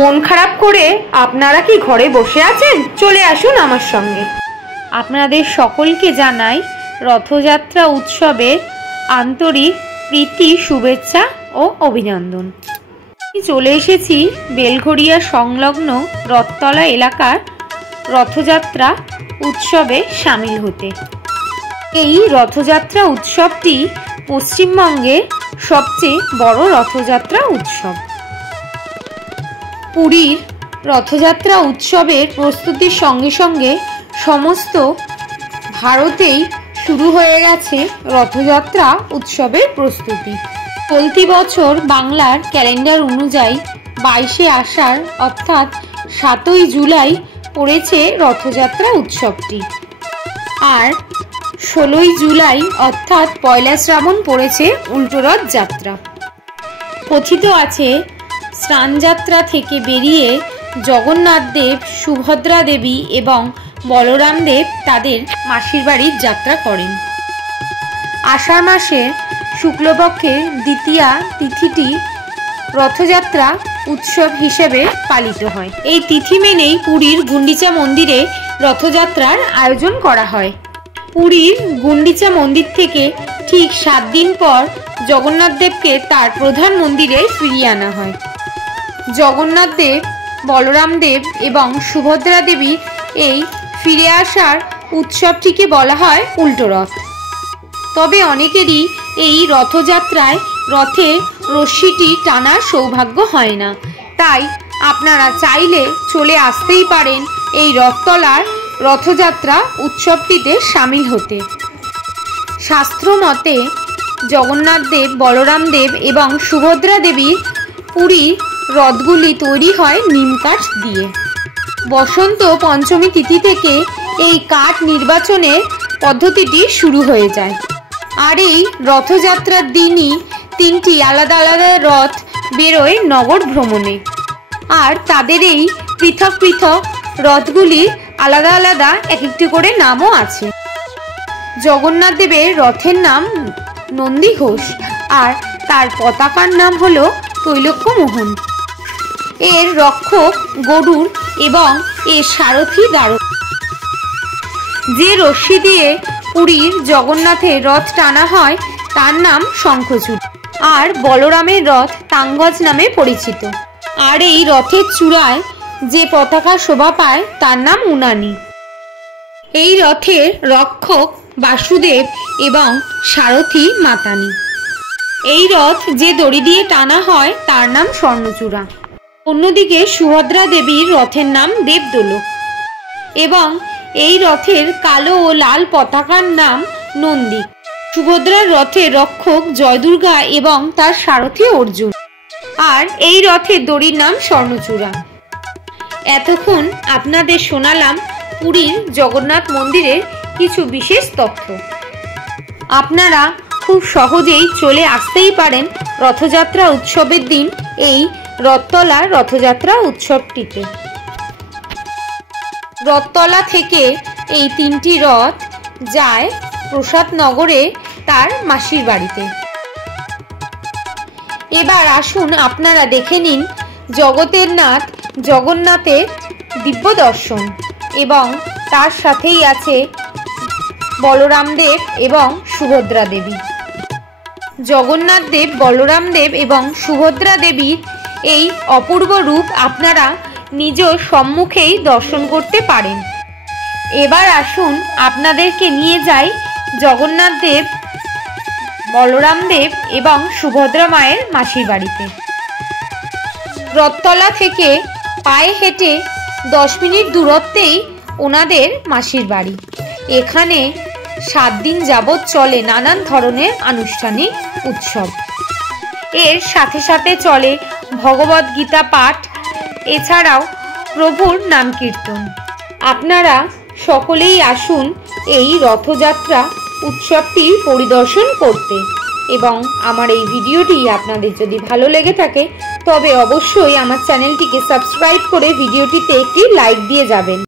মন খারাপ করে আপনারা কি ঘরে বসে আছেন? চলে আসুন আমার সঙ্গে। আপনাদের সকলকে জানাই রথযাত্রা উৎসবের আন্তরিক প্রীতি, শুভেচ্ছা ও অভিনন্দন। চলে এসেছি বেলঘড়িয়া সংলগ্ন রথতলা এলাকার রথযাত্রা উৎসবে সামিল হতে। এই রথযাত্রা উৎসবটি পশ্চিমবঙ্গের সবচেয়ে বড় রথযাত্রা উৎসব। পুরীর রথযাত্রা উৎসবের প্রস্তুতির সঙ্গে সঙ্গে সমস্ত ভারতেই শুরু হয়ে গেছে রথযাত্রা উৎসবের প্রস্তুতি। চলতি বছর বাংলার ক্যালেন্ডার অনুযায়ী 22শে আষাঢ় অর্থাৎ 7ই জুলাই পড়েছে রথযাত্রা উৎসবটি, আর 16ই জুলাই অর্থাৎ পয়লা শ্রাবণ পড়েছে উল্টোরথ যাত্রা। কথিত আছে স্নানযাত্রা থেকে বেরিয়ে জগন্নাথ দেব, সুভদ্রা দেবী এবং বলরাম দেব তাদের মাসির বাড়ির যাত্রা করেন। আষাঢ় মাসের শুক্লপক্ষের দ্বিতীয়া তিথিটি রথযাত্রা উৎসব হিসেবে পালিত হয়। এই তিথি মেনেই পুরীর গুন্ডিচা মন্দিরে রথযাত্রার আয়োজন করা হয়। পুরীর গুন্ডিচা মন্দির থেকে ঠিক 7 দিন পর জগন্নাথ দেবকে তার প্রধান মন্দিরে ফিরিয়ে আনা হয়। জগন্নাথ দেব, বলরাম দেব এবং সুভদ্রা দেবী এই ফিরে আসার উৎসবটিকে বলা হয় উল্টোরথ। তবে অনেকেরই এই রথযাত্রায় রথের রশ্মিটি টানার সৌভাগ্য হয় না, তাই আপনারা চাইলে চলে আসতেই পারেন এই রথতলার রথযাত্রা উৎসবটিতে সামিল হতে। শাস্ত্র মতে জগন্নাথ দেব, বলরাম দেব এবং সুভদ্রা দেবীর পুরীর রথগুলি তৈরি হয় নিম কাঠ দিয়ে। বসন্ত পঞ্চমী তিথি থেকে এই কাঠ নির্বাচনের পদ্ধতিটি শুরু হয়ে যায়, আর এই রথযাত্রার দিনই 3টি আলাদা আলাদা রথ বেরোয় নগর ভ্রমণে, আর তাদের এই পৃথক পৃথক রথগুলির আলাদা আলাদা এক একটি করে নামও আছে। জগন্নাথ দেবের রথের নাম নন্দী ঘোষ, আর তার পতাকার নাম হলো তৈলক্যমোহন। এর রক্ষক গরুড় এবং এর সারথি দারুণ। যে রশ্মি দিয়ে পুরীর জগন্নাথের রথ টানা হয় তার নাম শঙ্খচূড়, আর বলরামের রথ তাঙ্গজ নামে পরিচিত। আর এই রথের চূড়ায় যে পতাকা শোভা পায় তার নাম উনানি। এই রথের রক্ষক বাসুদেব এবং সারথি মাতানি। এই রথ যে দড়ি দিয়ে টানা হয় তার নাম স্বর্ণচূড়া। অন্যদিকে সুভদ্রা দেবীর রথের নাম দেবদোলক এবং এই রথের কালো ও লাল পতাকার নাম নন্দী। সুভদ্রার রথের রক্ষক জয়দুর্গা এবং তার সারথি অর্জুন, আর এই রথের দড়ির নাম স্বর্ণচূড়া। এতক্ষণ আপনাদের শোনালাম পুরীর জগন্নাথ মন্দিরের কিছু বিশেষ তথ্য। আপনারা খুব সহজেই চলে আসতেই পারেন রথযাত্রা উৎসবের দিন এই রথতলা রথযাত্রা উৎসবটিতে। রথতলা থেকে এই 3টি রথ যায় প্রসাদনগরে তার মাসির বাড়িতে। এবার আসুন আপনারা দেখে নিন জগতের নাথ জগন্নাথের দিব্য দর্শন, এবং তার সাথেই আছে বলরাম দেব এবং সুভদ্রা দেবী। জগন্নাথ দেব, বলরাম দেব এবং সুভদ্রা দেবীর এই অপূর্ব রূপ আপনারা নিজ সম্মুখেই দর্শন করতে পারেন। এবার আসুন আপনাদেরকে নিয়ে যাই জগন্নাথ দেব, বলরাম দেব এবং সুভদ্রা মায়ের মাসির বাড়িতে। রথতলা থেকে পায়ে হেঁটে 10 মিনিট দূরত্বেই ওনাদের মাসির বাড়ি। এখানে 7 দিন যাবৎ চলে নানান ধরনের আনুষ্ঠানিক উৎসব। এর সাথে সাথে চলে ভগবদ গীতা পাঠ, এছাড়াও প্রভুর নাম কীর্তন। আপনারা সকলেই আসুন এই রথযাত্রা উৎসবটি পরিদর্শন করতে, এবং আমার এই ভিডিওটি আপনাদের যদি ভালো লেগে থাকে তবে অবশ্যই আমার চ্যানেলটিকে সাবস্ক্রাইব করে ভিডিওটিতে একটি লাইক দিয়ে যাবেন।